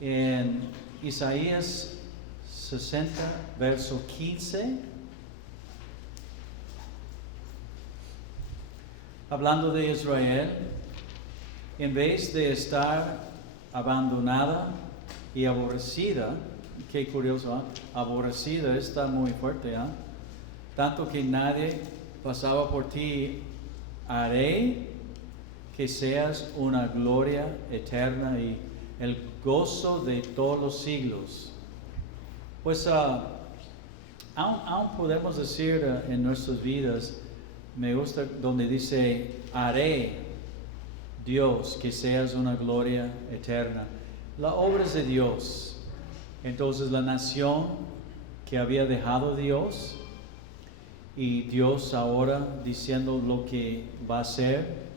En Isaías 60, verso 15, hablando de Israel, en vez de estar abandonada y aborrecida, qué curioso, aborrecida está muy fuerte, tanto que nadie pasaba por ti, haré que seas una gloria eterna y el gozo de todos los siglos. Pues aún podemos decir en nuestras vidas, me gusta donde dice, haré Dios que seas una gloria eterna. La obra es de Dios. Entonces la nación que había dejado Dios y Dios ahora diciendo lo que va a hacer.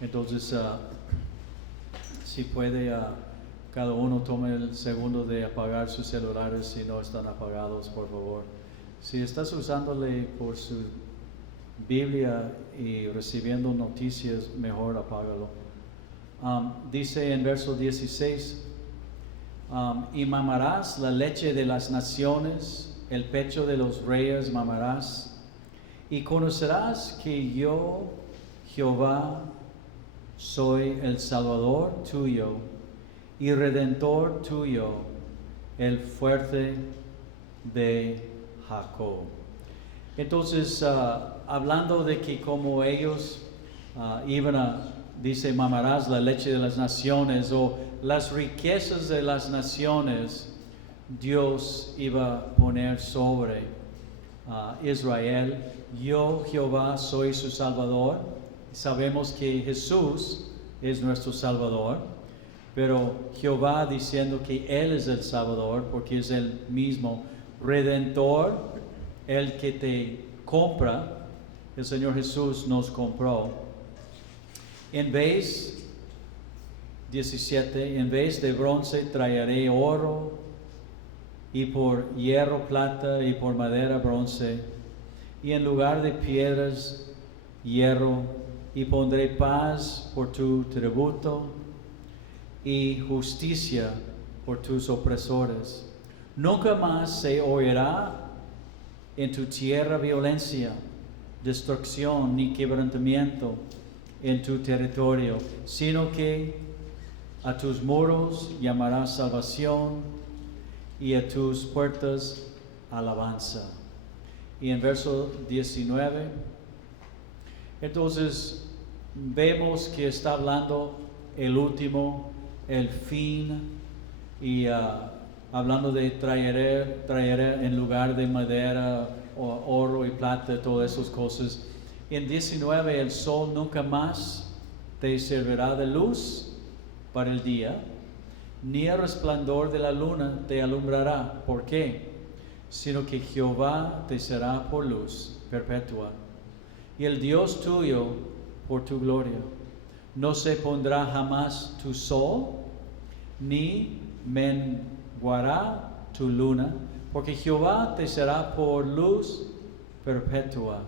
Entonces si puede cada uno tome el segundo de apagar sus celulares si no están apagados, por favor. Si estás usándole por su Biblia y recibiendo noticias, mejor apágalo. Dice en verso 16, y mamarás la leche de las naciones, el pecho de los reyes mamarás, y conocerás que yo, Jehová, soy el Salvador tuyo y Redentor tuyo, el fuerte de Jacob. Entonces, hablando de que como ellos dice, mamarás la leche de las naciones, o las riquezas de las naciones, Dios iba a poner sobre Israel. Yo, Jehová, soy su Salvador. Sabemos que Jesús es nuestro Salvador, pero Jehová diciendo que Él es el Salvador, porque es el mismo Redentor, el que te compra. El Señor Jesús nos compró. En vez, 17, en vez de bronce traeré oro, y por hierro plata, y por madera bronce, y en lugar de piedras hierro, y pondré paz por tu tributo, y justicia por tus opresores. Nunca más se oirá en tu tierra violencia, destrucción ni quebrantamiento en tu territorio, sino que a tus muros llamarás salvación y a tus puertas alabanza. Y en verso 19, entonces vemos que está hablando el último, el fin, y hablando de traer en lugar de madera, o oro y plata, todas esas cosas. En 19, el sol nunca más te servirá de luz para el día, ni el resplandor de la luna te alumbrará. ¿Por qué? Sino que Jehová te será por luz perpetua, y el Dios tuyo por tu gloria. No se pondrá jamás tu sol, ni menguará tu luna, porque Jehová te será por luz perpetua,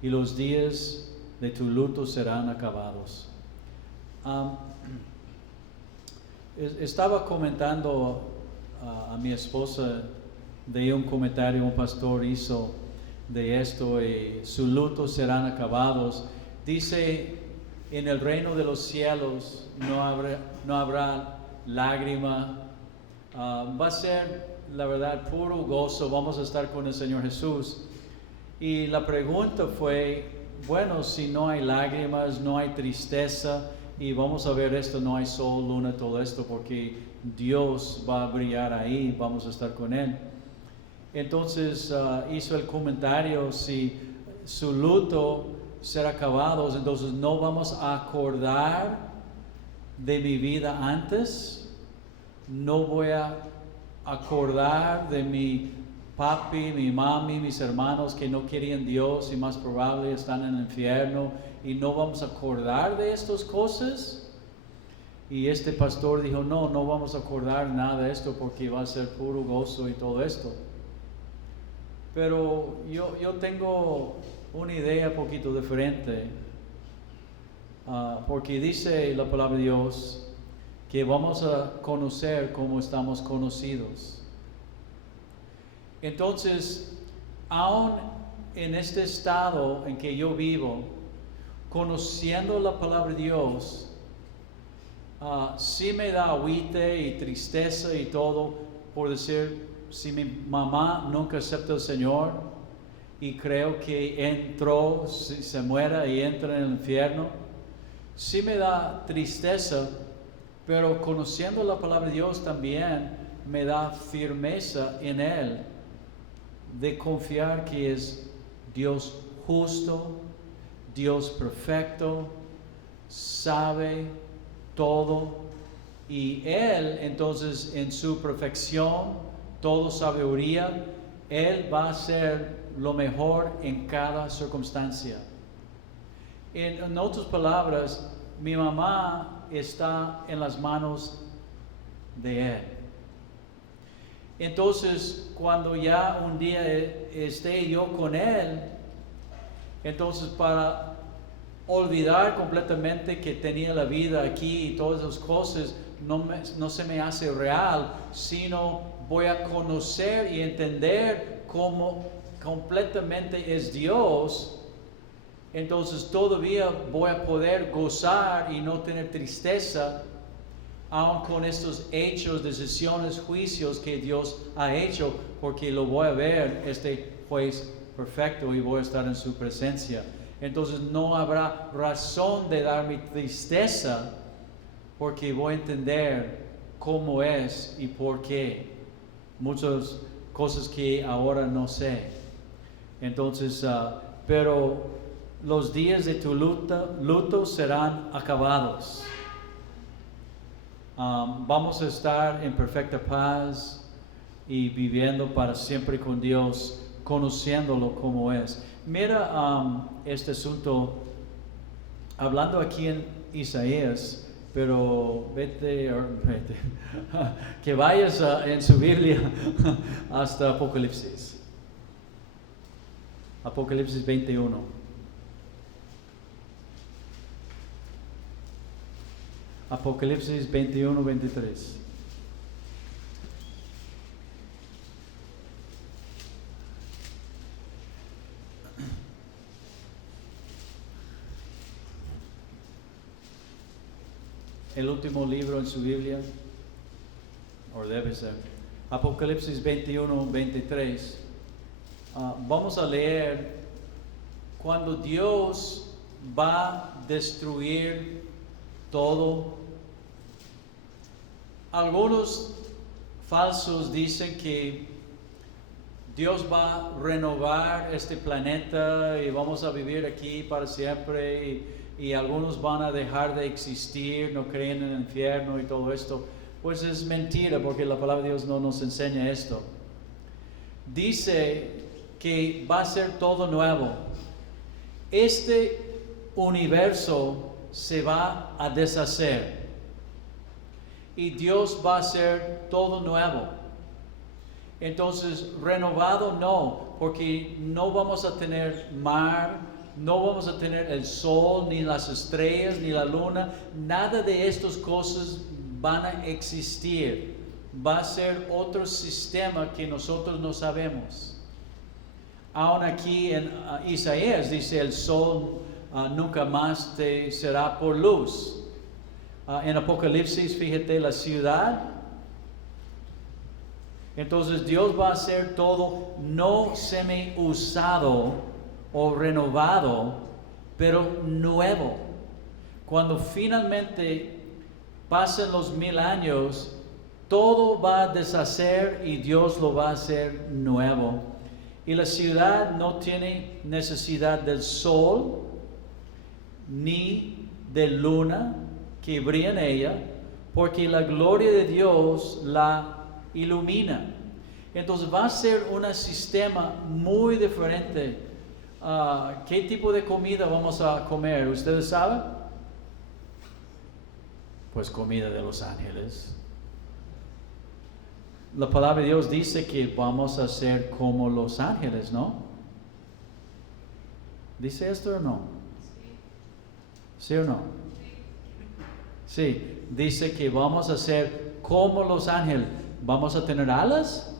y los días de tu luto serán acabados. Estaba comentando a mi esposa de un comentario un pastor hizo de esto, y su luto serán acabados. Dice, en el reino de los cielos no habrá lágrima, va a ser, la verdad, puro gozo. Vamos a estar con el Señor Jesús. Y la pregunta fue, bueno, si no hay lágrimas, no hay tristeza, y vamos a ver esto, no hay sol, luna, todo esto, porque Dios va a brillar ahí, vamos a estar con Él. Entonces hizo el comentario, si su luto será acabado, entonces no vamos a acordar de mi vida antes, no voy a acordar de mi papi, mi mami, mis hermanos que no querían Dios y más probable están en el infierno, y no vamos a acordar de estas cosas. Y este pastor dijo, no vamos a acordar nada de esto porque va a ser puro gozo y todo esto. Pero yo tengo una idea un poquito diferente, porque dice la palabra de Dios que vamos a conocer como estamos conocidos. Entonces, aún en este estado en que yo vivo, conociendo la palabra de Dios, sí me da agüite y tristeza y todo, por decir, si mi mamá nunca acepta al Señor y creo que entró, si se muera y entra en el infierno, sí me da tristeza, pero conociendo la palabra de Dios también me da firmeza en Él, de confiar que es Dios justo, Dios perfecto, sabe todo, y Él entonces en su perfección, toda sabiduría, Él va a hacer lo mejor en cada circunstancia. En otras palabras, mi mamá está en las manos de Él. Entonces, cuando ya un día esté yo con Él, entonces para olvidar completamente que tenía la vida aquí y todas esas cosas, no se me hace real, sino voy a conocer y entender cómo completamente es Dios. Entonces todavía voy a poder gozar y no tener tristeza, aun con estos hechos, decisiones, juicios que Dios ha hecho, porque lo voy a ver, este juez perfecto, y voy a estar en su presencia. Entonces no habrá razón de darme tristeza, porque voy a entender cómo es y por qué. Muchas cosas que ahora no sé. Entonces, pero los días de tu luto serán acabados. Vamos a estar en perfecta paz y viviendo para siempre con Dios, conociéndolo como es. Mira este asunto, hablando aquí en Isaías, pero vete que vayas en su Biblia hasta Apocalipsis. Apocalipsis 21. Apocalipsis 21, 23. El último libro en su Biblia, o debe ser, Apocalipsis 21, 23. Vamos a leer cuando Dios va a destruir todo. Algunos falsos dicen que Dios va a renovar este planeta y vamos a vivir aquí para siempre, y algunos van a dejar de existir, no creen en el infierno y todo esto. Pues es mentira, porque la palabra de Dios no nos enseña esto. Dice que va a ser todo nuevo. Este universo se va a deshacer y Dios va a hacer todo nuevo. Entonces, renovado no, porque no vamos a tener mar, no vamos a tener el sol, ni las estrellas, ni la luna, nada de estas cosas van a existir. Va a ser otro sistema que nosotros no sabemos. Aún aquí en Isaías dice el sol nunca más te será por luz. En Apocalipsis, fíjate, la ciudad. Entonces Dios va a hacer todo no semi-usado o renovado, pero nuevo. Cuando finalmente pasen los 1000 años, todo va a deshacer y Dios lo va a hacer nuevo. Y la ciudad no tiene necesidad del sol ni de luna que brilla en ella, porque la gloria de Dios la ilumina. Entonces va a ser un sistema muy diferente. ¿Qué tipo de comida vamos a comer? ¿Ustedes saben? Pues comida de los ángeles. La palabra de Dios dice que vamos a ser como los ángeles, ¿no? ¿Dice esto o no? ¿Sí o no? Sí, dice que vamos a ser como los ángeles. ¿Vamos a tener alas?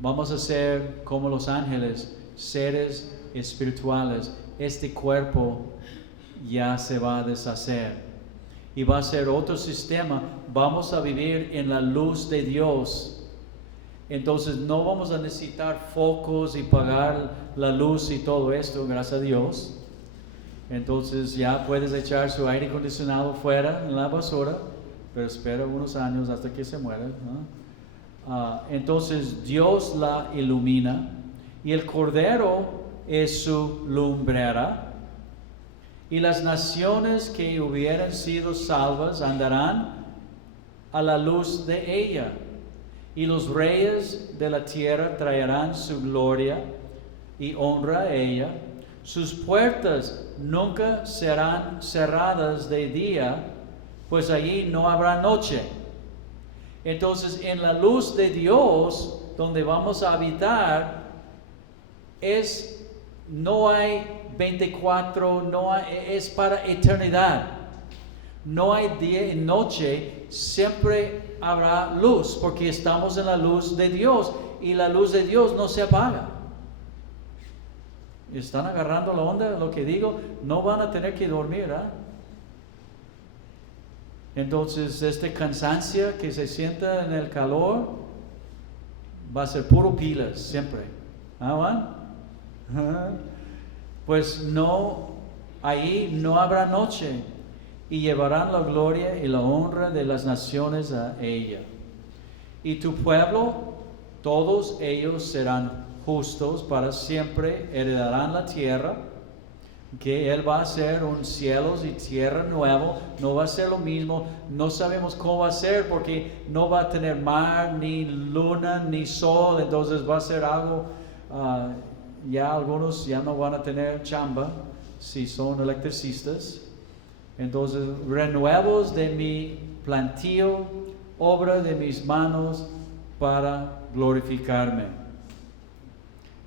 Vamos a ser como los ángeles, seres espirituales. Este cuerpo ya se va a deshacer y va a ser otro sistema. Vamos a vivir en la luz de Dios. Entonces no vamos a necesitar focos y pagar la luz y todo esto, gracias a Dios. Entonces ya puedes echar su aire acondicionado fuera en la basura, pero espera unos años hasta que se muera, ¿no? Entonces Dios la ilumina y el Cordero es su lumbrera, y las naciones que hubieran sido salvas andarán a la luz de ella, y los reyes de la tierra traerán su gloria y honra a ella. Sus puertas nunca serán cerradas de día, pues allí no habrá noche. Entonces, en la luz de Dios, donde vamos a habitar, no hay 24, es para eternidad. No hay día y noche, siempre habrá luz, porque estamos en la luz de Dios, y la luz de Dios no se apaga. ¿Están agarrando la onda? Lo que digo, no van a tener que dormir, Entonces, cansancio que se sienta en el calor va a ser puro pilas siempre. Pues ahí no habrá noche, y llevarán la gloria y la honra de las naciones a ella. Y tu pueblo, todos ellos serán justos para siempre, heredarán la tierra, que Él va a hacer un cielos y tierra nuevo. No va a ser lo mismo, no sabemos cómo va a ser, porque no va a tener mar, ni luna, ni sol. Entonces va a ser algo, ya algunos ya no van a tener chamba si son electricistas. Entonces, renuevos de mi plantío, obra de mis manos, para glorificarme.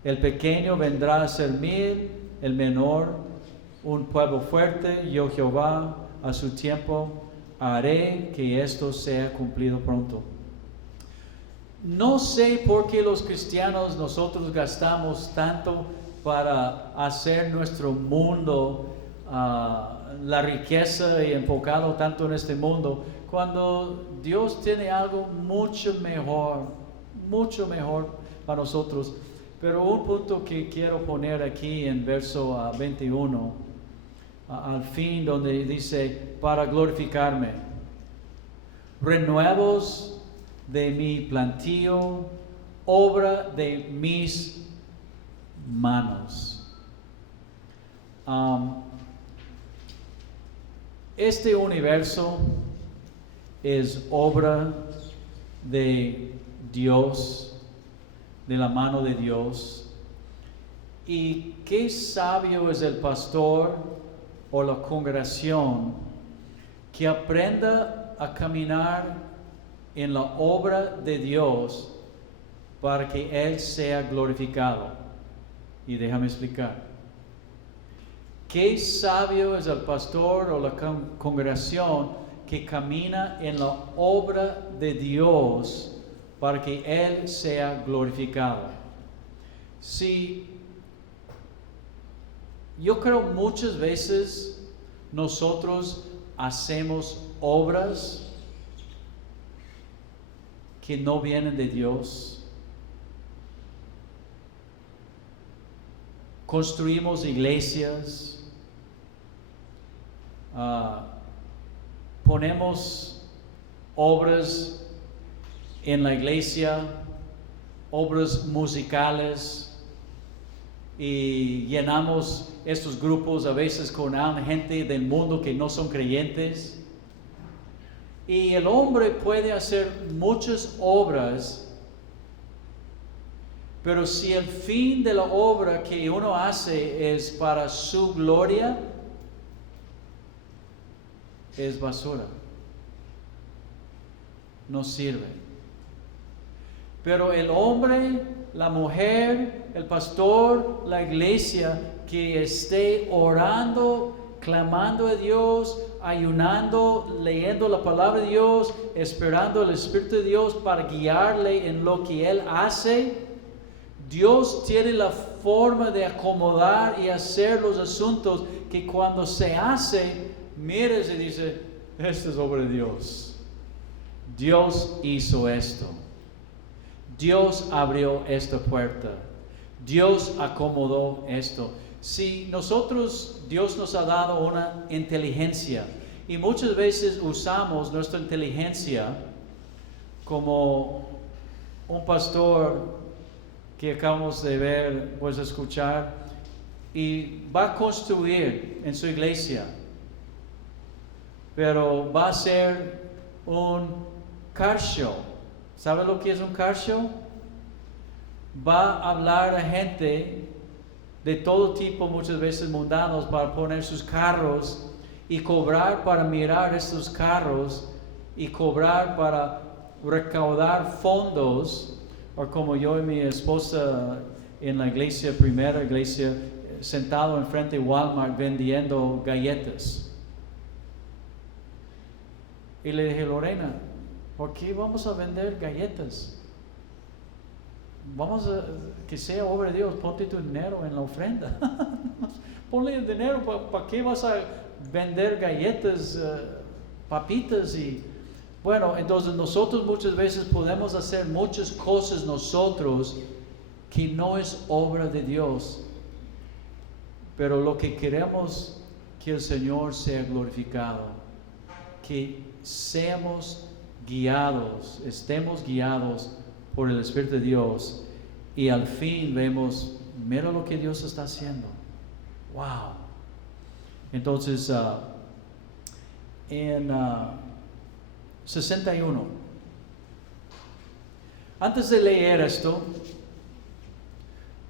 El pequeño vendrá a ser 1000, el menor un pueblo fuerte. Yo Jehová, a su tiempo haré que esto sea cumplido pronto. No sé por qué los cristianos nosotros gastamos tanto para hacer nuestro mundo la riqueza, y enfocado tanto en este mundo, cuando Dios tiene algo mucho mejor para nosotros. Pero un punto que quiero poner aquí en verso 21, al fin, donde dice, para glorificarme, renuevos de mi plantío, obra de mis manos. Este universo es obra de Dios, de la mano de Dios. Y qué sabio es el pastor o la congregación que aprenda a caminar en la obra de Dios para que Él sea glorificado. Y déjame explicar. Qué sabio es el pastor o la congregación que camina en la obra de Dios para que Él sea glorificado. Si yo creo muchas veces nosotros hacemos obras que no vienen de Dios. Construimos iglesias, ponemos obras en la iglesia, obras musicales, y llenamos estos grupos a veces con gente del mundo que no son creyentes. Y el hombre puede hacer muchas obras, pero si el fin de la obra que uno hace es para su gloria, es basura. No sirve. Pero el hombre, la mujer, el pastor, la iglesia que esté orando, clamando a Dios, ayunando, leyendo la palabra de Dios, esperando el Espíritu de Dios para guiarle en lo que Él hace, Dios tiene la forma de acomodar y hacer los asuntos que cuando se hace, mires y dice, esto es obra de Dios. Dios hizo esto. Dios abrió esta puerta. Dios acomodó esto. Si nosotros, Dios nos ha dado una inteligencia y muchas veces usamos nuestra inteligencia como un pastor que acabamos de ver, pues escuchar, y va a construir en su iglesia, pero va a ser un car show. ¿Sabe lo que es un car show? Va a hablar a gente de todo tipo, muchas veces mundanos, para poner sus carros y cobrar para mirar estos carros y cobrar para recaudar fondos, o como yo y mi esposa en la iglesia, primera iglesia, sentado enfrente de Walmart vendiendo galletas. Y le dije, Lorena, ¿por qué vamos a vender galletas? Vamos a que sea obra de Dios, ponte tu dinero en la ofrenda. Ponle el dinero, ¿para qué vas a vender galletas, papitas? Y bueno, entonces nosotros muchas veces podemos hacer muchas cosas nosotros que no es obra de Dios, pero lo que queremos que el Señor sea glorificado, que seamos guiados, estemos guiados por el Espíritu de Dios, y al fin vemos, mira lo que Dios está haciendo. Wow. Entonces, en 61, antes de leer esto,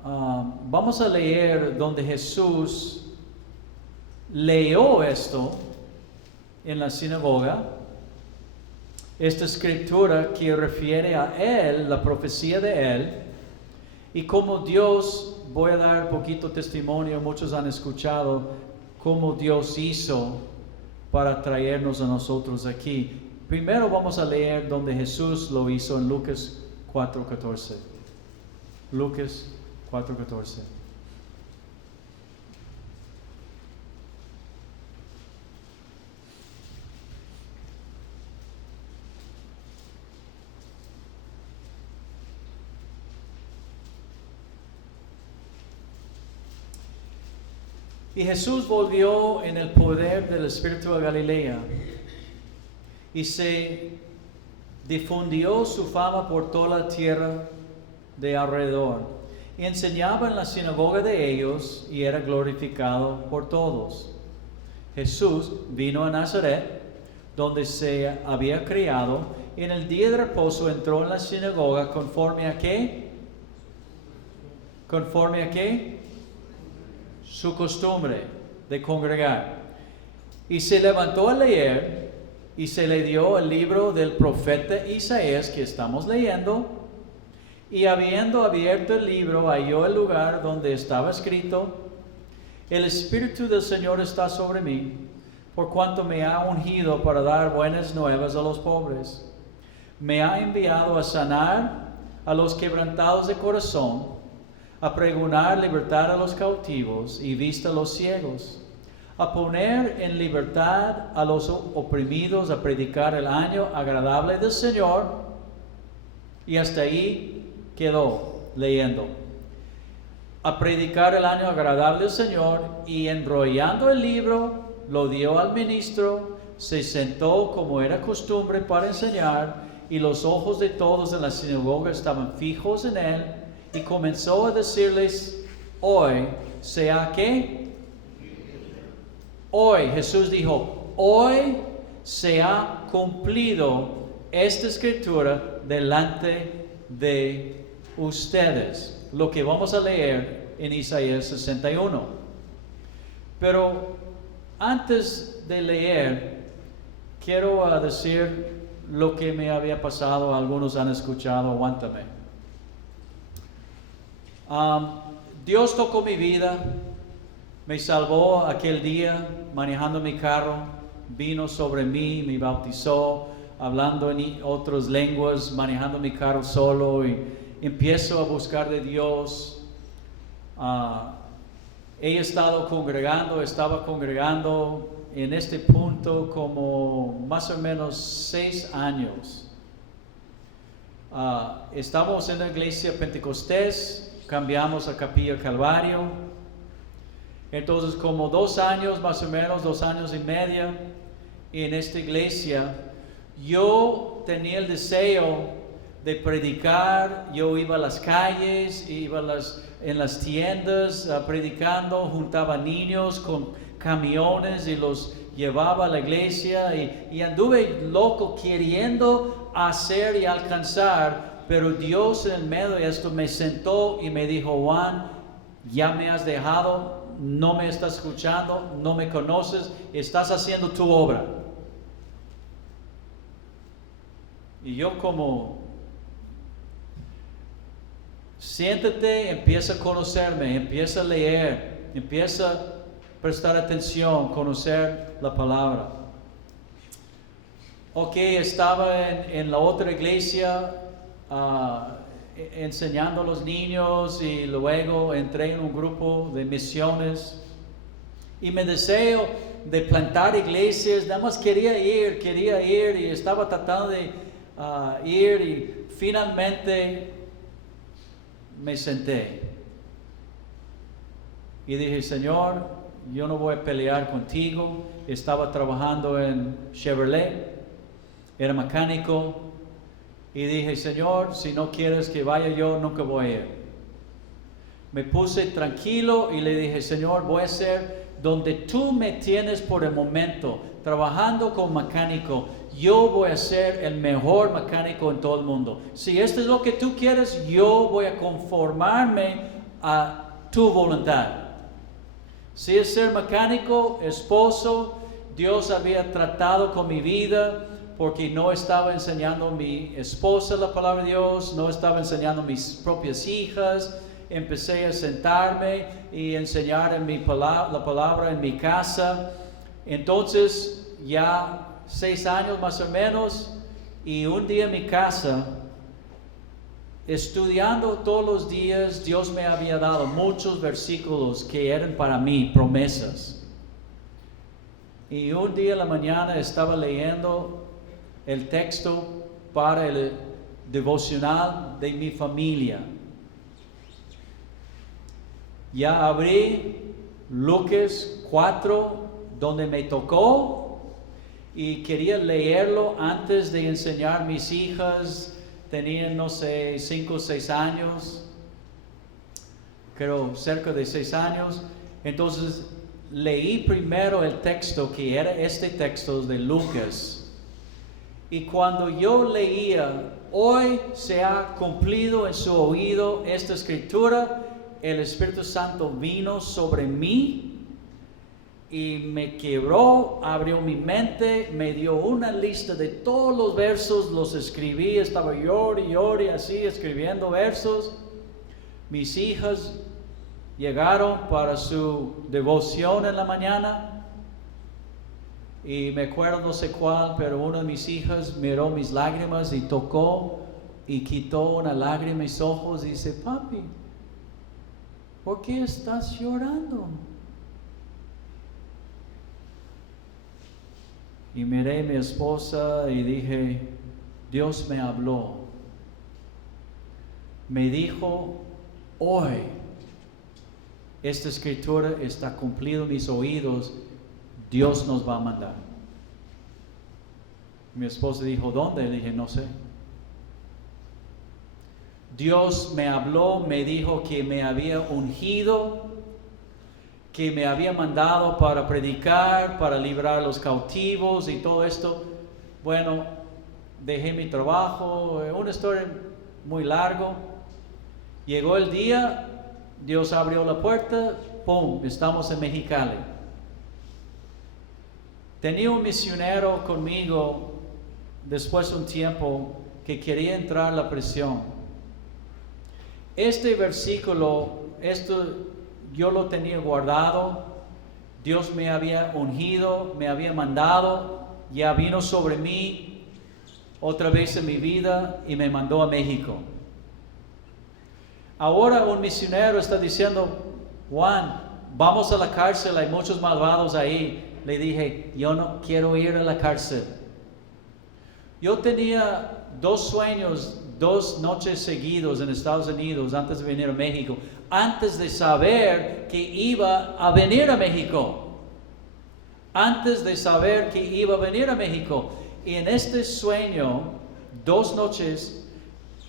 vamos a leer donde Jesús leyó esto en la sinagoga. Esta escritura que refiere a Él, la profecía de Él, y como Dios, voy a dar un poquito testimonio, muchos han escuchado cómo Dios hizo para traernos a nosotros aquí. Primero vamos a leer donde Jesús lo hizo en Lucas 4:14. Lucas 4:14. Y Jesús volvió en el poder del Espíritu a Galilea, y se difundió su fama por toda la tierra de alrededor. Y enseñaba en la sinagoga de ellos, y era glorificado por todos. Jesús vino a Nazaret, donde se había criado, y en el día de reposo entró en la sinagoga conforme a ¿qué? ¿Conforme a qué? Su costumbre de congregar. Y se levantó a leer, y se le dio el libro del profeta Isaías que estamos leyendo, y habiendo abierto el libro, halló el lugar donde estaba escrito: el Espíritu del Señor está sobre mí, por cuanto me ha ungido para dar buenas nuevas a los pobres. Me ha enviado a sanar a los quebrantados de corazón, a pregonar libertad a los cautivos y vista a los ciegos, a poner en libertad a los oprimidos, a predicar el año agradable del Señor. Y hasta ahí quedó leyendo. A predicar el año agradable del Señor, y enrollando el libro, lo dio al ministro, se sentó como era costumbre para enseñar, y los ojos de todos en la sinagoga estaban fijos en él. Y comenzó a decirles: hoy sea ¿qué? Hoy, Jesús dijo, hoy se ha cumplido esta escritura delante de ustedes. Lo que vamos a leer en Isaías 61. Pero antes de leer, quiero decir lo que me había pasado. Algunos han escuchado, aguántame. Dios tocó mi vida me salvó aquel día manejando mi carro, vino sobre mí, me bautizó, hablando en otras lenguas, manejando mi carro solo y empiezo a buscar de Dios. Estaba congregando en este punto como más o menos 6 años. Estamos en la iglesia Pentecostés, cambiamos a Capilla Calvario. Entonces como 2 años más o menos, 2 años y medio en esta iglesia, yo tenía el deseo de predicar. Yo iba a las calles, iba en las tiendas predicando, juntaba niños con camiones y los llevaba a la iglesia y anduve loco queriendo hacer y alcanzar, pero Dios en medio de esto me sentó y me dijo: Juan, ya me has dejado, no me estás escuchando, no me conoces, estás haciendo tu obra. Y yo como, siéntate, empieza a conocerme, empieza a leer, empieza a prestar atención, conocer la palabra. Ok, estaba en la otra iglesia enseñando a los niños y luego entré en un grupo de misiones y me deseo de plantar iglesias, nada más quería ir y estaba tratando de ir y finalmente me senté y dije: Señor, yo no voy a pelear contigo. Estaba trabajando en Chevrolet, era mecánico, y dije: Señor, si no quieres que vaya yo, nunca voy a ir. Me puse tranquilo y le dije: Señor, voy a hacer donde tú me tienes por el momento, trabajando como mecánico. Yo voy a ser el mejor mecánico en todo el mundo. Si esto es lo que tú quieres, yo voy a conformarme a tu voluntad. Si es ser mecánico, esposo, Dios había tratado con mi vida porque no estaba enseñando a mi esposa la palabra de Dios, no estaba enseñando a mis propias hijas. Empecé a sentarme y enseñar la palabra en mi casa. Entonces ya 6 años más o menos, y un día en mi casa, estudiando todos los días, Dios me había dado muchos versículos que eran para mí promesas. Y un día en la mañana estaba leyendo el texto para el devocional de mi familia. Ya abrí Lucas 4, donde me tocó, y quería leerlo antes de enseñar a mis hijas. Tenían, no sé, 5 o 6 años, creo cerca de 6 años. Entonces leí primero el texto, que era este texto de Lucas. Y cuando yo leía: hoy se ha cumplido en su oído esta escritura, el Espíritu Santo vino sobre mí y me quebró, abrió mi mente, me dio una lista de todos los versos, los escribí, estaba llorando así, escribiendo versos. Mis hijas llegaron para su devoción en la mañana y me acuerdo no sé cuál, pero una de mis hijas miró mis lágrimas y tocó y quitó una lágrima de mis ojos y dice: papi, ¿por qué estás llorando? Y miré a mi esposa y dije: Dios me habló. Me dijo: hoy esta escritura está cumplida en mis oídos, Dios nos va a mandar. Mi esposa dijo: ¿dónde? Le dije: no sé. Dios me habló, me dijo que me había ungido, que me había mandado para predicar, para librar a los cautivos y todo esto. Bueno, dejé mi trabajo, una historia muy larga. Llegó el día, Dios abrió la puerta, ¡pum!, estamos en Mexicali. Tenía un misionero conmigo después de un tiempo que quería entrar a la prisión. Este versículo, yo lo tenía guardado Dios me había ungido, me había mandado, ya vino sobre mí otra vez en mi vida y me mandó a México. Ahora un misionero está diciendo, Juan, vamos a la cárcel, hay muchos malvados ahí. Le dije, yo no quiero ir a la cárcel. Yo tenía 2 sueños, 2 noches seguidos en Estados Unidos antes de venir a México, antes de saber que iba a venir a México. Antes de saber que iba a venir a México. Y en este sueño, 2 noches,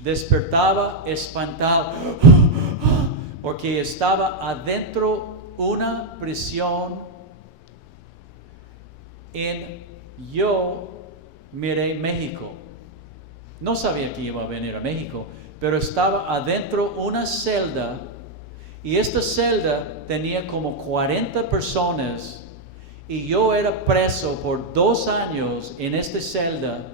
despertaba espantado, porque estaba adentro una prisión. Yo miré México. No sabía que iba a venir a México, pero estaba adentro una celda, y esta celda tenía como 40 personas, y yo era preso por 2 años en esta celda,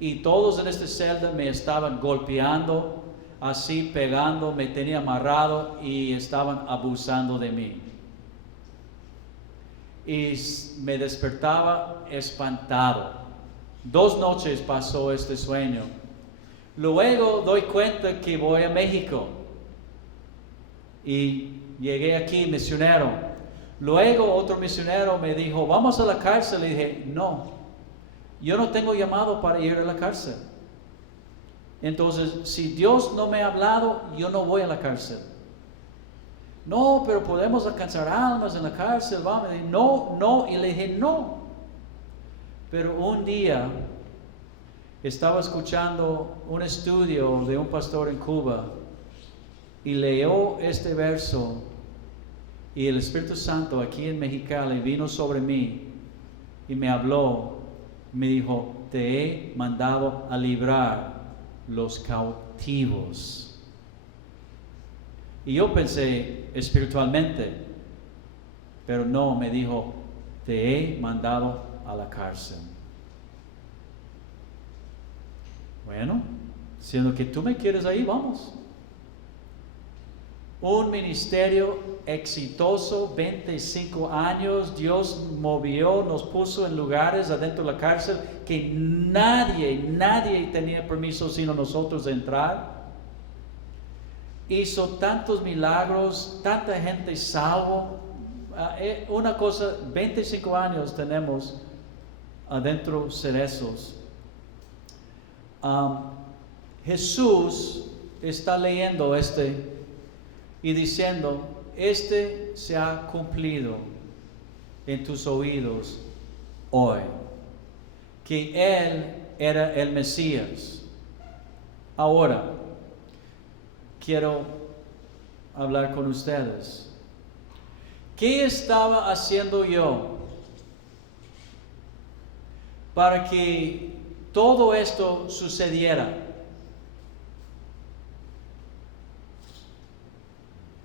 y todos en esta celda me estaban golpeando, así pegando, me tenía amarrado y estaban abusando de mí. Y me despertaba espantado. 2 noches pasó este sueño. Luego doy cuenta que voy a México. Y llegué aquí, misionero. Luego otro misionero me dijo, vamos a la cárcel. Le dije, no, yo no tengo llamado para ir a la cárcel. Entonces, si Dios no me ha hablado, yo no voy a la cárcel. No, pero podemos alcanzar almas en la cárcel. Vamos. No. Y le dije, no. Pero un día estaba escuchando un estudio de un pastor en Cuba y leyó este verso, y el Espíritu Santo aquí en Mexicali vino sobre mí y me habló, me dijo, te he mandado a librar los cautivos. Y yo pensé espiritualmente, pero no, me dijo, te he mandado a la cárcel. Bueno, siendo que tú me quieres ahí, vamos. Un ministerio exitoso, 25 años, Dios movió, nos puso en lugares adentro de la cárcel que nadie tenía permiso sino nosotros de entrar. Hizo tantos milagros, tanta gente salvo. Una cosa, 25 años tenemos adentro cerezos. Jesús está leyendo y diciendo, se ha cumplido en tus oídos hoy, que Él era el Mesías. Ahora, quiero hablar con ustedes. ¿Qué estaba haciendo yo para que todo esto sucediera?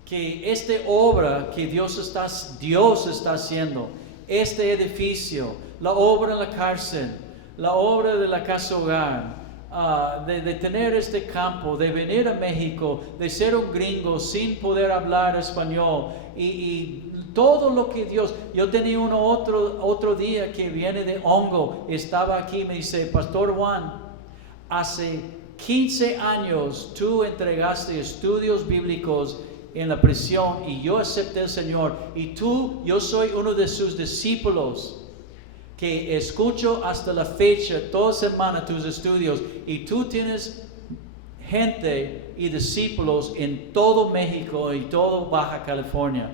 Que esta obra que Dios está haciendo, este edificio, la obra en la cárcel, la obra de la casa hogar, de tener este campo, de venir a México, de ser un gringo sin poder hablar español, y todo lo que Dios. Yo tenía otro día que viene de Hongo, estaba aquí, me dice, Pastor Juan, hace 15 años tú entregaste estudios bíblicos en la prisión y yo acepté al Señor, y yo soy uno de sus discípulos que escucho hasta la fecha toda semana tus estudios, y tú tienes gente y discípulos en todo México y todo Baja California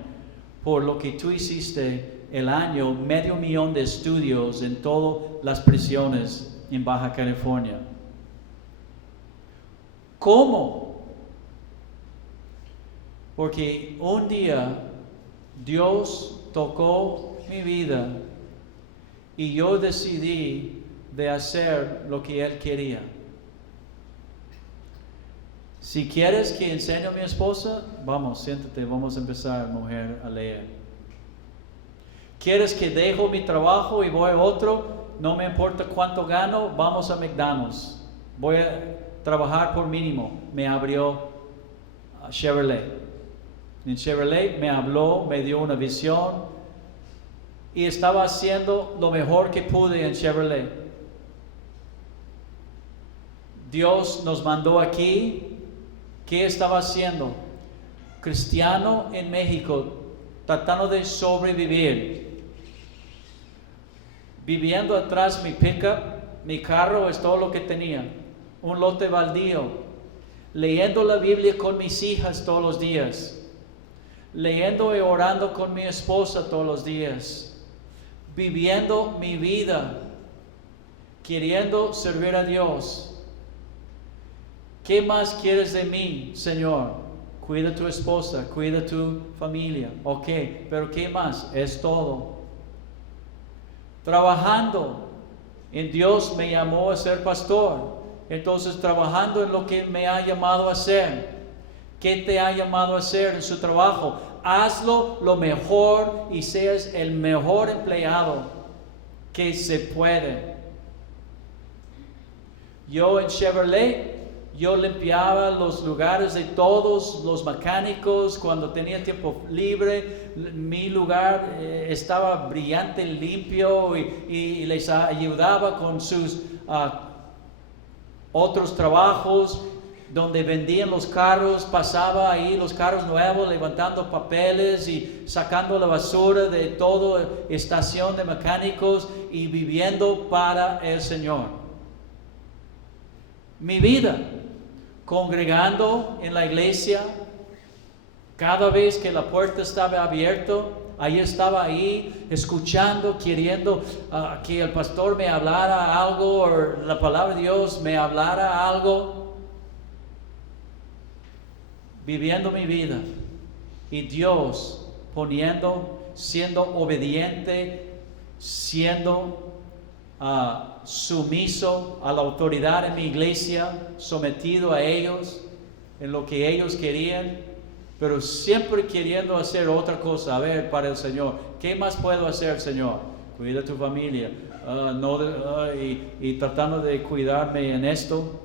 por lo que tú hiciste el año, 500,000 de estudios en todas las prisiones en Baja California. ¿Cómo? Porque un día Dios tocó mi vida y yo decidí de hacer lo que Él quería. Si quieres que enseñe a mi esposa, vamos, siéntate, vamos a empezar, mujer, a leer. ¿Quieres que dejo mi trabajo y voy a otro? No me importa cuánto gano, vamos a McDonald's. Voy a trabajar por mínimo. Me abrió Chevrolet. En Chevrolet me habló, me dio una visión. y estaba haciendo lo mejor que pude en Chevrolet. Dios nos mandó aquí. ¿Qué estaba haciendo? Cristiano en México, tratando de sobrevivir. Viviendo atrás mi pickup, mi carro es todo lo que tenía. Un lote baldío. Leyendo la Biblia con mis hijas todos los días. Leyendo y orando con mi esposa todos los días. Viviendo mi vida, queriendo servir a Dios. ¿Qué más quieres de mí, Señor? Cuida tu esposa, cuida tu familia. Ok, pero ¿qué más? Es todo. Trabajando en Dios me llamó a ser pastor. Entonces trabajando en lo que me ha llamado a hacer. ¿Qué te ha llamado a hacer en su trabajo? Hazlo lo mejor y seas el mejor empleado que se puede. Yo en Chevrolet, yo limpiaba los lugares de todos los mecánicos cuando tenía tiempo libre. Mi lugar estaba brillante, limpio y les ayudaba con sus otros trabajos. Donde vendían los carros, pasaba ahí los carros nuevos, levantando papeles y sacando la basura de toda estación de mecánicos y viviendo para el Señor. Mi vida, congregando en la iglesia, cada vez que la puerta estaba abierta, ahí estaba ahí, escuchando, queriendo que el pastor me hablara algo o la palabra de Dios me hablara algo. Viviendo mi vida y Dios siendo obediente, siendo sumiso a la autoridad en mi iglesia, sometido a ellos en lo que ellos querían, pero siempre queriendo hacer otra cosa, a ver, para el Señor. ¿Qué más puedo hacer, Señor? Cuida tu familia, y tratando de cuidarme en esto.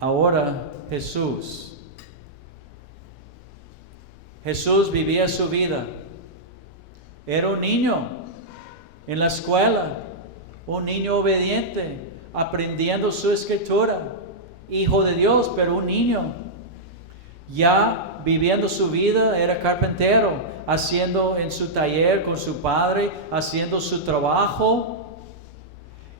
Ahora Jesús vivía su vida. Era un niño en la escuela, un niño obediente, aprendiendo su escritura, hijo de Dios, pero un niño. Ya viviendo su vida, era carpintero, haciendo en su taller con su padre, haciendo su trabajo.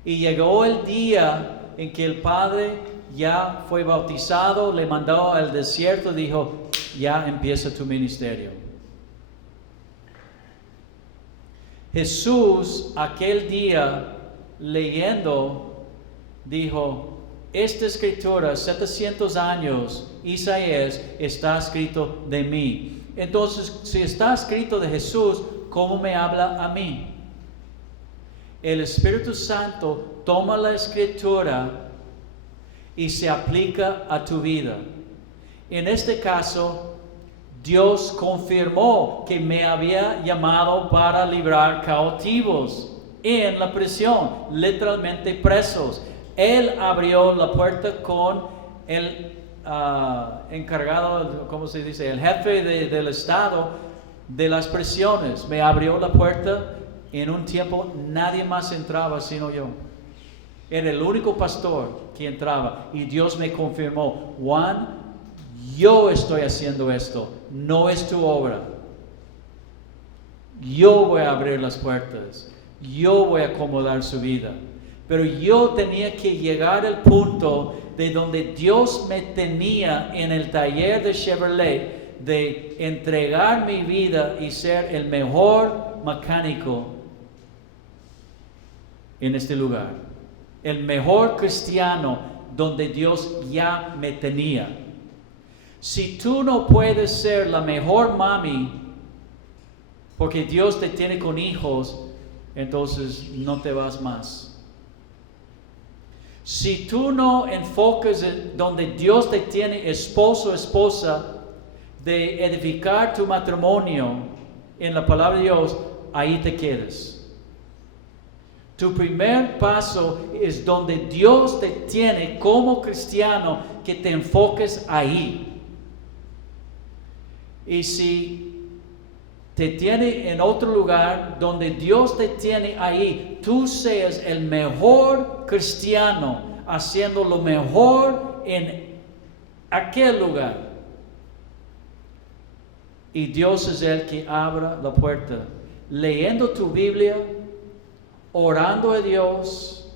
Y llegó el día en que el padre ya fue bautizado, le mandó al desierto, dijo, ya empieza tu ministerio. Jesús aquel día leyendo dijo, esta escritura, 700 años, Isaías, está escrito de mí. Entonces, si está escrito de Jesús, ¿cómo me habla a mí? El Espíritu Santo toma la escritura y se aplica a tu vida. En este caso, Dios confirmó que me había llamado para librar cautivos en la prisión, literalmente presos. Él abrió la puerta con el encargado, ¿cómo se dice? El jefe del estado de las prisiones. Me abrió la puerta. En un tiempo nadie más entraba sino yo. Era el único pastor que entraba y Dios me confirmó, Juan, yo estoy haciendo esto, no es tu obra. Yo voy a abrir las puertas, yo voy a acomodar su vida. Pero yo tenía que llegar al punto de donde Dios me tenía en el taller de Chevrolet, de entregar mi vida y ser el mejor mecánico en este lugar. El mejor cristiano donde Dios ya me tenía. Si tú no puedes ser la mejor mami porque Dios te tiene con hijos, entonces no te vas más. Si tú no enfocas en donde Dios te tiene esposo o esposa, de edificar tu matrimonio en la palabra de Dios, ahí te quedas. Tu primer paso es donde Dios te tiene como cristiano, que te enfoques ahí. Y si te tiene en otro lugar donde Dios te tiene ahí, tú seas el mejor cristiano, haciendo lo mejor en aquel lugar. Y Dios es el que abra la puerta, leyendo tu Biblia, orando a Dios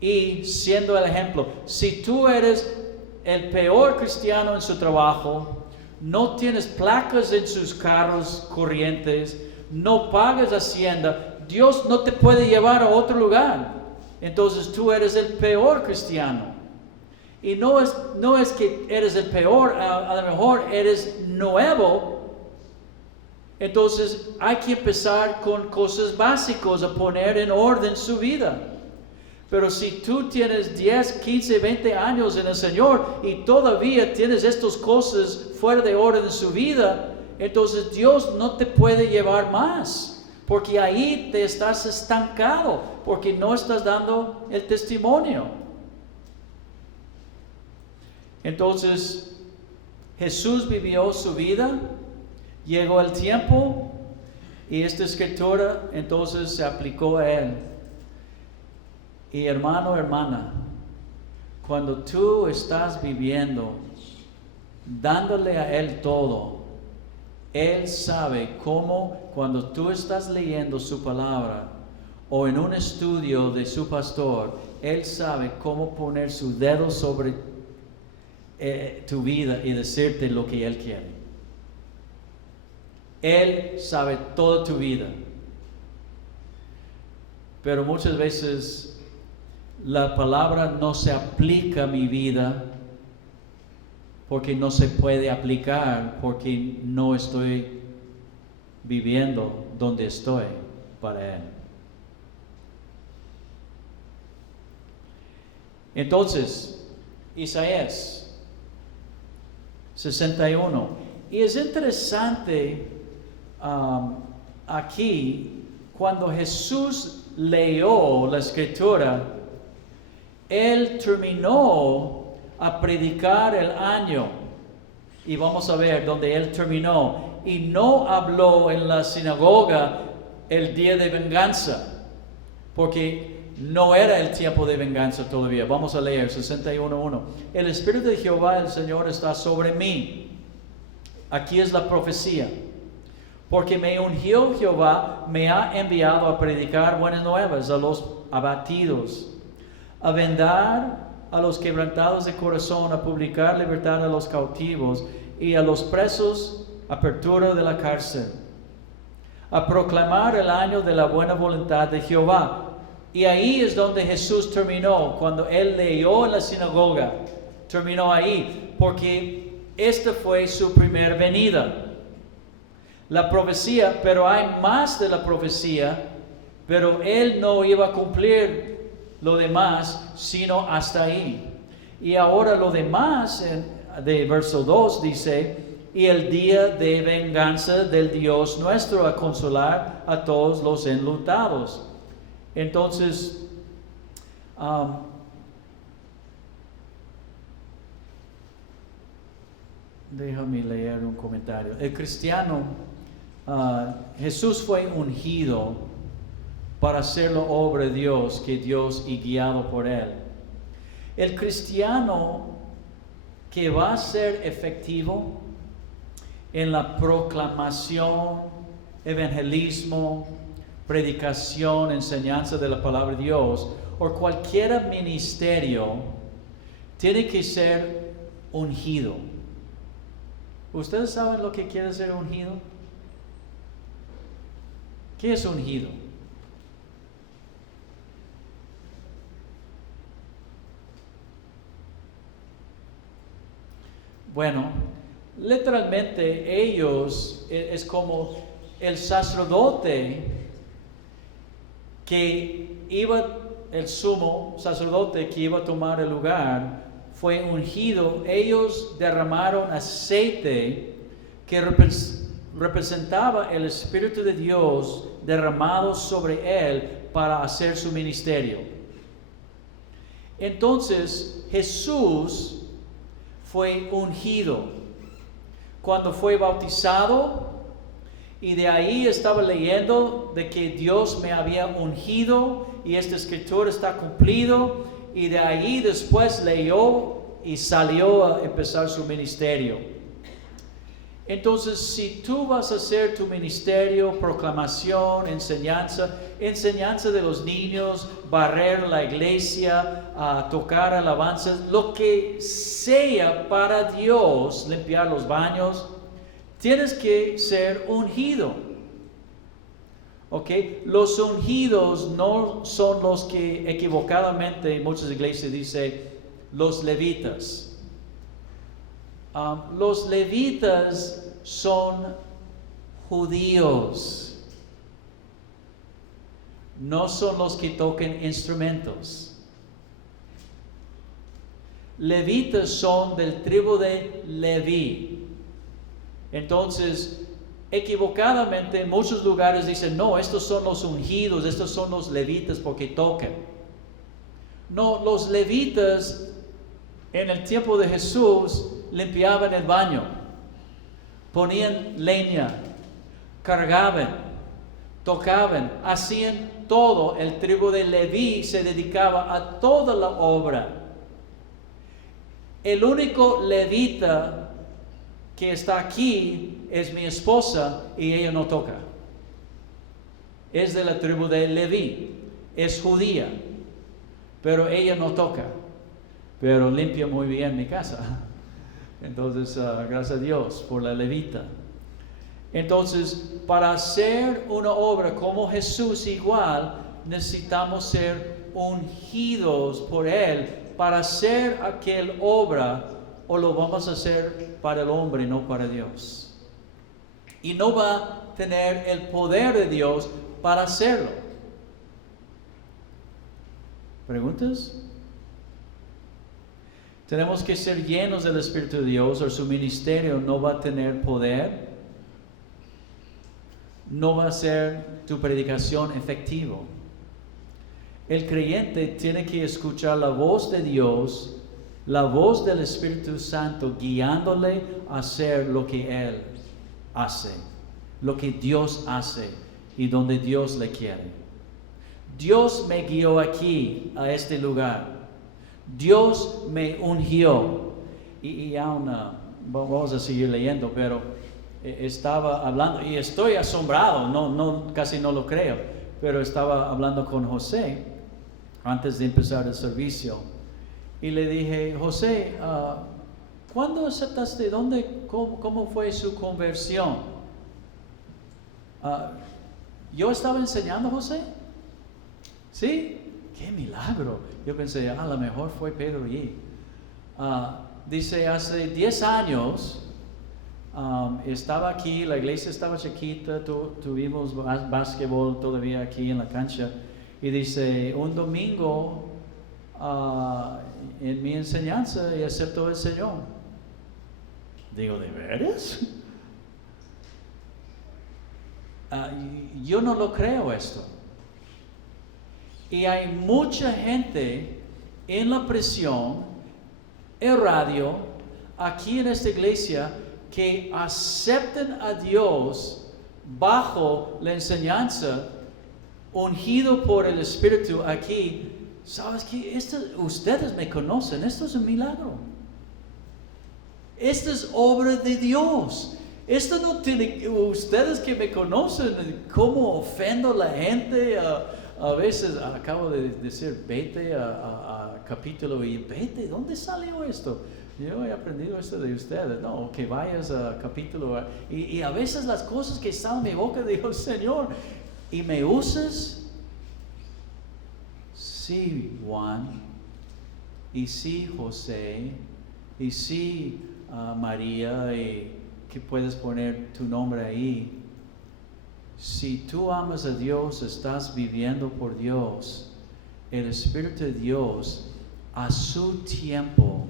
y siendo el ejemplo. Si tú eres el peor cristiano en su trabajo, no tienes placas en sus carros corrientes, no pagas hacienda, Dios no te puede llevar a otro lugar. Entonces tú eres el peor cristiano. Y no es que eres el peor, a lo mejor eres nuevo. Entonces hay que empezar con cosas básicas a poner en orden su vida. Pero si tú tienes 10, 15, 20 años en el Señor y todavía tienes estas cosas fuera de orden en su vida, entonces Dios no te puede llevar más, porque ahí te estás estancado, porque no estás dando el testimonio. Entonces Jesús vivió su vida, llegó el tiempo y esta escritura entonces se aplicó a él. Y hermano, hermana, cuando tú estás viviendo, dándole a Él todo, Él sabe cómo, cuando tú estás leyendo su palabra o en un estudio de su pastor, Él sabe cómo poner su dedo sobre tu vida y decirte lo que Él quiere. Él sabe toda tu vida. Pero muchas veces la palabra no se aplica a mi vida porque no se puede aplicar, porque no estoy viviendo donde estoy para Él. Entonces, Isaías 61. Y es interesante aquí, cuando Jesús leyó la escritura, Él terminó a predicar el año. Y vamos a ver donde Él terminó. Y no habló en la sinagoga el día de venganza, porque no era el tiempo de venganza todavía. Vamos a leer 61:1. El Espíritu de Jehová, el Señor, está sobre mí. Aquí es la profecía. Porque me ungió Jehová, me ha enviado a predicar buenas nuevas a los abatidos, a vendar a los quebrantados de corazón, a publicar libertad a los cautivos y a los presos apertura de la cárcel, a proclamar el año de la buena voluntad de Jehová. Y ahí es donde Jesús terminó, cuando Él leyó en la sinagoga, terminó ahí, porque esta fue su primera venida. La profecía, pero hay más de la profecía, pero Él no iba a cumplir lo demás, sino hasta ahí. Y ahora lo demás, de verso 2 dice, y el día de venganza del Dios nuestro a consolar a todos los enlutados. Entonces, déjame leer un comentario. El cristiano, Jesús fue ungido para hacer la obra de Dios, que Dios y guiado por Él. El cristiano que va a ser efectivo en la proclamación, evangelismo, predicación, enseñanza de la palabra de Dios, o cualquier ministerio, tiene que ser ungido. ¿Ustedes saben lo que quiere ser ungido? ¿Qué es ungido? Bueno, literalmente ellos es como el sacerdote que iba, el sumo sacerdote que iba a tomar el lugar, fue ungido. Ellos derramaron aceite que representaba el Espíritu de Dios derramado sobre él para hacer su ministerio. Entonces Jesús fue ungido cuando fue bautizado, y de ahí estaba leyendo de que Dios me había ungido y esta escritura está cumplido, y de ahí después leyó y salió a empezar su ministerio. Entonces, si tú vas a hacer tu ministerio, proclamación, enseñanza de los niños, barrer la iglesia, tocar alabanzas, lo que sea para Dios, limpiar los baños, tienes que ser ungido. ¿Ok? Los ungidos no son los que equivocadamente en muchas iglesias dicen los levitas. Los levitas son judíos, no son los que tocan instrumentos. Levitas son del tribu de Leví. Entonces, equivocadamente en muchos lugares dicen, no, estos son los ungidos, estos son los levitas porque tocan. No, los levitas en el tiempo de Jesús limpiaban el baño, ponían leña, cargaban, tocaban, hacían todo. El tribu de Leví se dedicaba a toda la obra. El único levita que está aquí es mi esposa y ella no toca. Es de la tribu de Leví, es judía, pero ella no toca, pero limpia muy bien mi casa. Entonces, gracias a Dios por la levita. Entonces, para hacer una obra como Jesús igual, necesitamos ser ungidos por Él para hacer aquel obra, o lo vamos a hacer para el hombre, no para Dios. Y no va a tener el poder de Dios para hacerlo. ¿Preguntas? Tenemos que ser llenos del Espíritu de Dios, o su ministerio no va a tener poder. No va a ser tu predicación efectiva. El creyente tiene que escuchar la voz de Dios, la voz del Espíritu Santo, guiándole a hacer lo que Él hace, lo que Dios hace y donde Dios le quiere. Dios me guió aquí, a este lugar. Dios me ungió. Y aún vamos a seguir leyendo, pero estaba hablando, y estoy asombrado, casi no lo creo, pero estaba hablando con José antes de empezar el servicio. Y le dije, José, ¿cuándo aceptaste? ¿Cómo fue su conversión? ¿Yo estaba enseñando, José? ¿Sí? ¡Qué milagro! Yo pensé, a lo mejor fue Pedro allí. Dice, hace 10 años estaba aquí, la iglesia estaba chiquita, tuvimos básquetbol todavía aquí en la cancha. Y dice, un domingo en mi enseñanza y aceptó el Señor. Digo, ¿de veras? Yo no lo creo esto. Y hay mucha gente en la presión, el radio, aquí en esta iglesia, que aceptan a Dios bajo la enseñanza, ungido por el Espíritu aquí. ¿Sabes qué? Ustedes me conocen, esto es un milagro. Esta es obra de Dios. Esto no tiene, ustedes que me conocen, cómo ofendo a la gente. A veces acabo de decir, vete a capítulo y vete, ¿dónde salió esto? Yo he aprendido esto de ustedes, no, que vayas a capítulo. Y a veces las cosas que salen de mi boca, digo, Señor, ¿y me usas? Sí, Juan, y sí, José, y sí, María, y que puedes poner tu nombre ahí. Si tú amas a Dios, estás viviendo por Dios, el Espíritu de Dios a su tiempo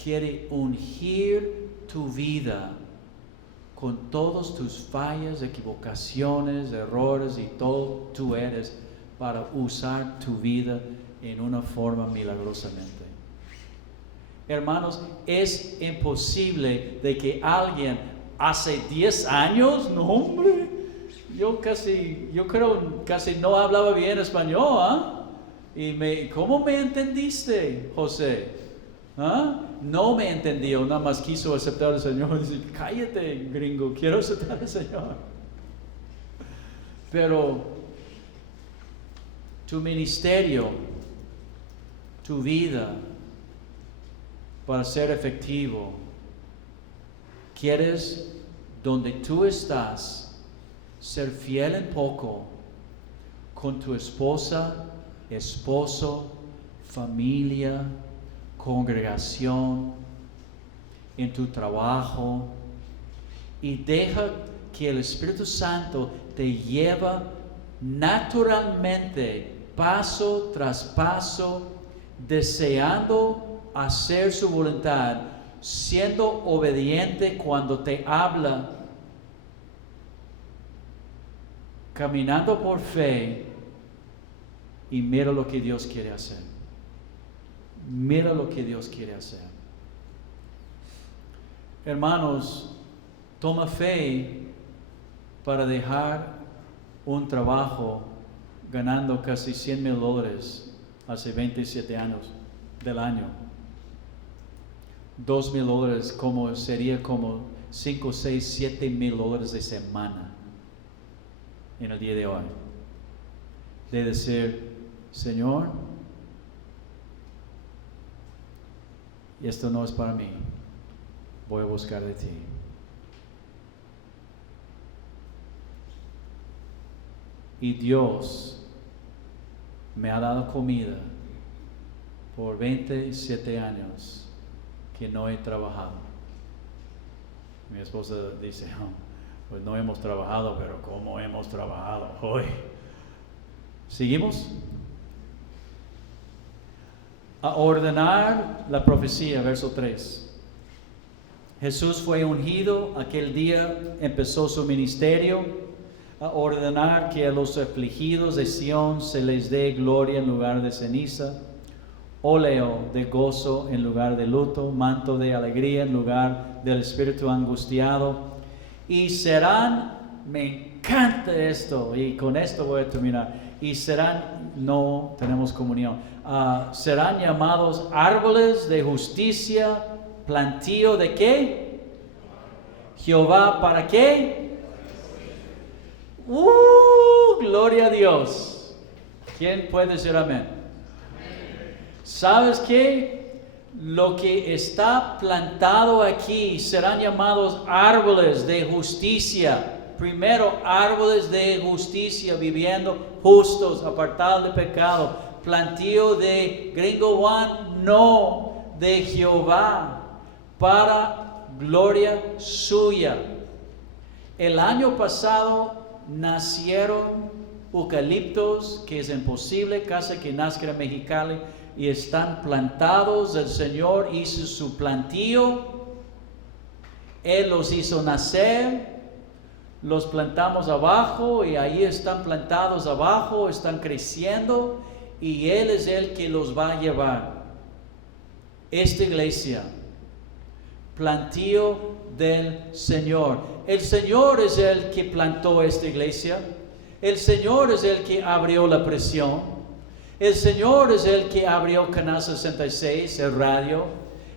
quiere ungir tu vida con todas tus fallas, equivocaciones, errores y todo tú eres, para usar tu vida en una forma milagrosamente. Hermanos, es imposible de que alguien hace 10 años, no hombre, yo creo casi no hablaba bien español, ¿ah? ¿Cómo me entendiste, José? ¿Ah? No me entendió, nada más quiso aceptar al Señor. Dice, cállate, gringo, quiero aceptar al Señor. Pero tu ministerio, tu vida, para ser efectivo, quieres donde tú estás ser fiel en poco con tu esposa, esposo, familia, congregación, en tu trabajo, y deja que el Espíritu Santo te lleve naturalmente, paso tras paso, deseando hacer su voluntad, siendo obediente cuando te habla, caminando por fe, y mira lo que Dios quiere hacer. Mira lo que Dios quiere hacer. Hermanos, toma fe para dejar un trabajo ganando casi $100,000 hace 27 años del año. $2,000 sería como $5, 6, 7 mil dólares de semana en el día de hoy. De decir, Señor, esto no es para mí, voy a buscar de ti. Y Dios me ha dado comida por 27 años que no he trabajado. Mi esposa dice, pues no hemos trabajado, pero ¿cómo hemos trabajado hoy? ¿Seguimos? A ordenar la profecía, verso 3. Jesús fue ungido, aquel día empezó su ministerio, a ordenar que a los afligidos de Sión se les dé gloria en lugar de ceniza, óleo de gozo en lugar de luto, manto de alegría en lugar del espíritu angustiado. Y serán, me encanta esto, y con esto voy a terminar, y serán, no tenemos comunión, serán llamados árboles de justicia, plantío de ¿qué? Jehová, ¿para qué? Gloria a Dios. ¿Quién puede decir amén? ¿Sabes qué? Lo que está plantado aquí serán llamados árboles de justicia. Primero, árboles de justicia, viviendo justos, apartados de pecado. Plantío de Gringo One, no, de Jehová, para gloria suya. El año pasado nacieron eucaliptos, que es imposible, casi que nazca en Mexicali, y están plantados. El Señor hizo su plantío, Él los hizo nacer, los plantamos abajo y ahí están plantados abajo, están creciendo y Él es el que los va a llevar. Esta iglesia, plantío del Señor. El Señor es el que plantó esta iglesia. El Señor es el que abrió la prisión. El Señor es el que abrió Canal 66, el radio.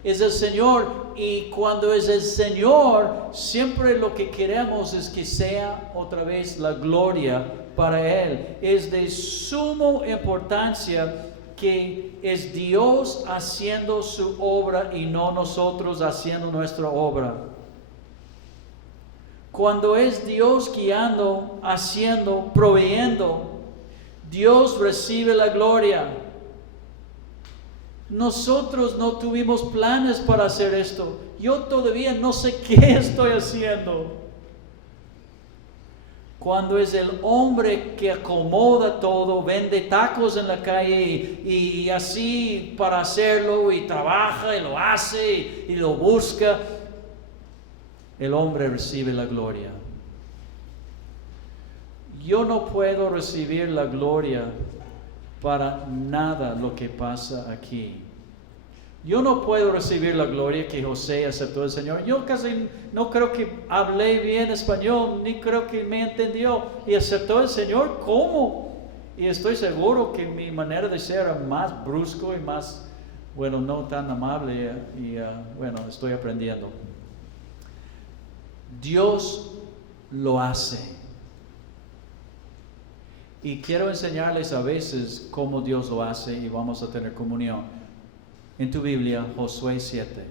Es el Señor, y cuando es el Señor, siempre lo que queremos es que sea otra vez la gloria para Él. Es de suma importancia que es Dios haciendo su obra y no nosotros haciendo nuestra obra. Cuando es Dios guiando, haciendo, proveyendo, Dios recibe la gloria. Nosotros no tuvimos planes para hacer esto. Yo todavía no sé qué estoy haciendo. Cuando es el hombre que acomoda todo, vende tacos en la calle y así para hacerlo, y trabaja y lo hace y lo busca, el hombre recibe la gloria. Yo no puedo recibir la gloria para nada lo que pasa aquí. Yo no puedo recibir la gloria que José aceptó al Señor. Yo casi no creo que hablé bien español, ni creo que me entendió y aceptó al Señor. ¿Cómo? Y estoy seguro que mi manera de ser era más brusco y más, bueno, no tan amable y bueno, estoy aprendiendo. Dios lo hace. Y quiero enseñarles a veces cómo Dios lo hace y vamos a tener comunión. En tu Biblia, Josué 7.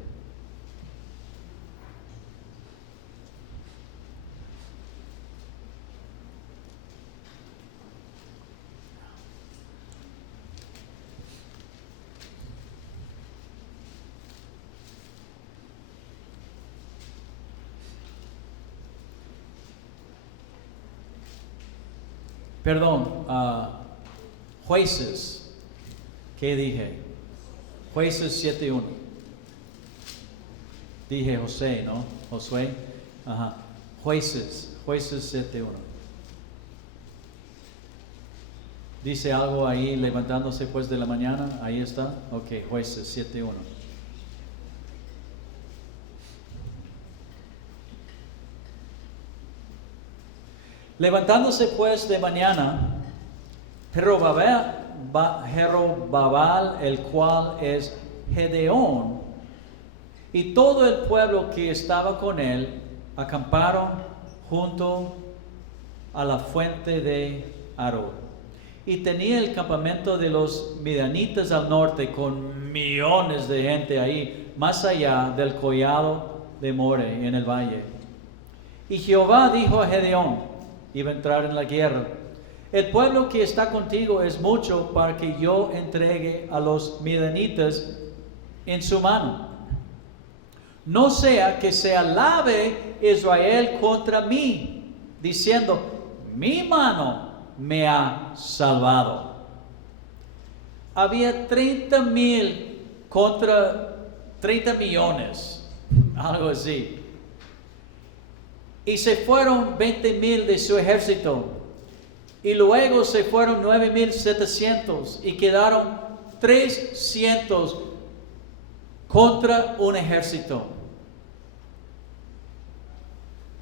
Perdón, Jueces. ¿Qué dije? Jueces 7:1. Dije José, ¿no? Josué. Ajá. Jueces 7:1. Dice algo ahí, levantándose pues de la mañana. Ahí está. Ok, Jueces 7:1. Levantándose pues de mañana, Jerobabal, el cual es Gedeón, y todo el pueblo que estaba con él, acamparon junto a la fuente de Arón. Y tenía el campamento de los midianitas al norte, con millones de gente ahí, más allá del collado de More, en el valle. Y Jehová dijo a Gedeón, iba a entrar en la guerra: el pueblo que está contigo es mucho para que yo entregue a los midianitas en su mano. No sea que se alabe Israel contra mí, diciendo: mi mano me ha salvado. Había 30,000 contra 30 millones, algo así. Y se fueron 20,000 de su ejército. Y luego se fueron 9,700 y quedaron 300 contra un ejército.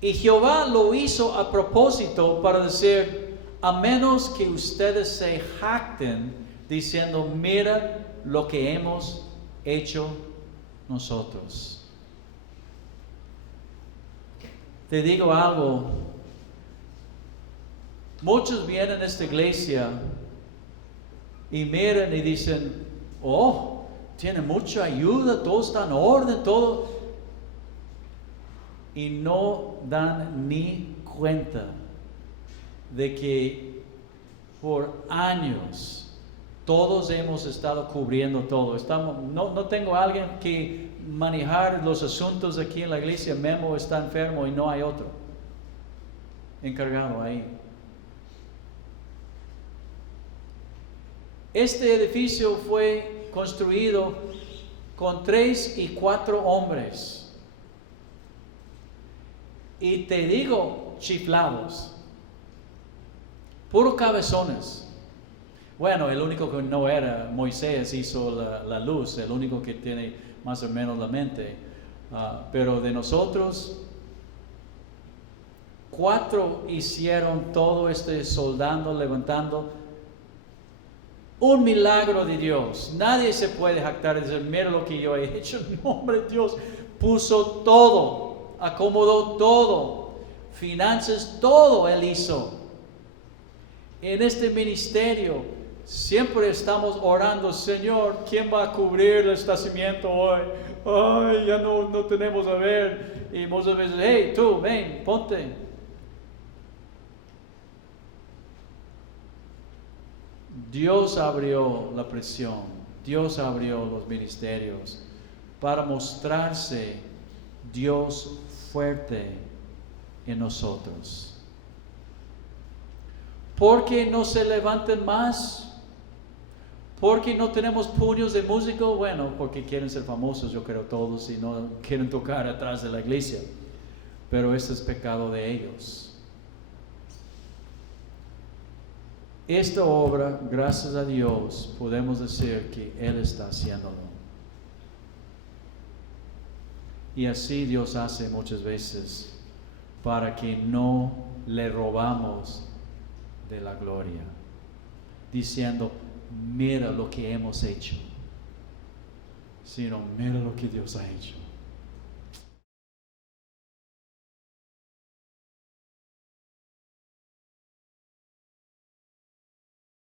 Y Jehová lo hizo a propósito para decir: a menos que ustedes se jacten diciendo: mira lo que hemos hecho nosotros. Te digo algo. Muchos vienen a esta iglesia y miran y dicen: oh, tiene mucha ayuda, todo está en orden, todo. Y no dan ni cuenta de que por años todos hemos estado cubriendo todo. No tengo a alguien que manejar los asuntos aquí en la iglesia. Memo está enfermo y no hay otro encargado ahí. Este edificio fue construido con 3 y 4 hombres. Y te digo, chiflados, puro cabezones. Bueno, el único que no era Moisés hizo la luz, el único que tiene más o menos la mente. Pero de nosotros, 4 hicieron todo este soldando, levantando. Un milagro de Dios. Nadie se puede jactar y decir: mira lo que yo he hecho. En nombre de Dios, puso todo, acomodó todo, finanzas, todo Él hizo. En este ministerio siempre estamos orando: Señor, ¿quién va a cubrir el estacionamiento hoy? Ay, ya no tenemos a ver. Y muchas veces: hey, tú, ven, ponte. Dios abrió la prisión, Dios abrió los ministerios para mostrarse Dios fuerte en nosotros. ¿Por qué no se levantan más? ¿Por qué no tenemos puños de músicos? Bueno, porque quieren ser famosos, yo creo, todos, y no quieren tocar atrás de la iglesia. Pero este es pecado de ellos. Esta obra, gracias a Dios, podemos decir que Él está haciéndolo. Y así Dios hace muchas veces para que no le robamos de la gloria, diciendo, mira lo que hemos hecho, sino mira lo que Dios ha hecho.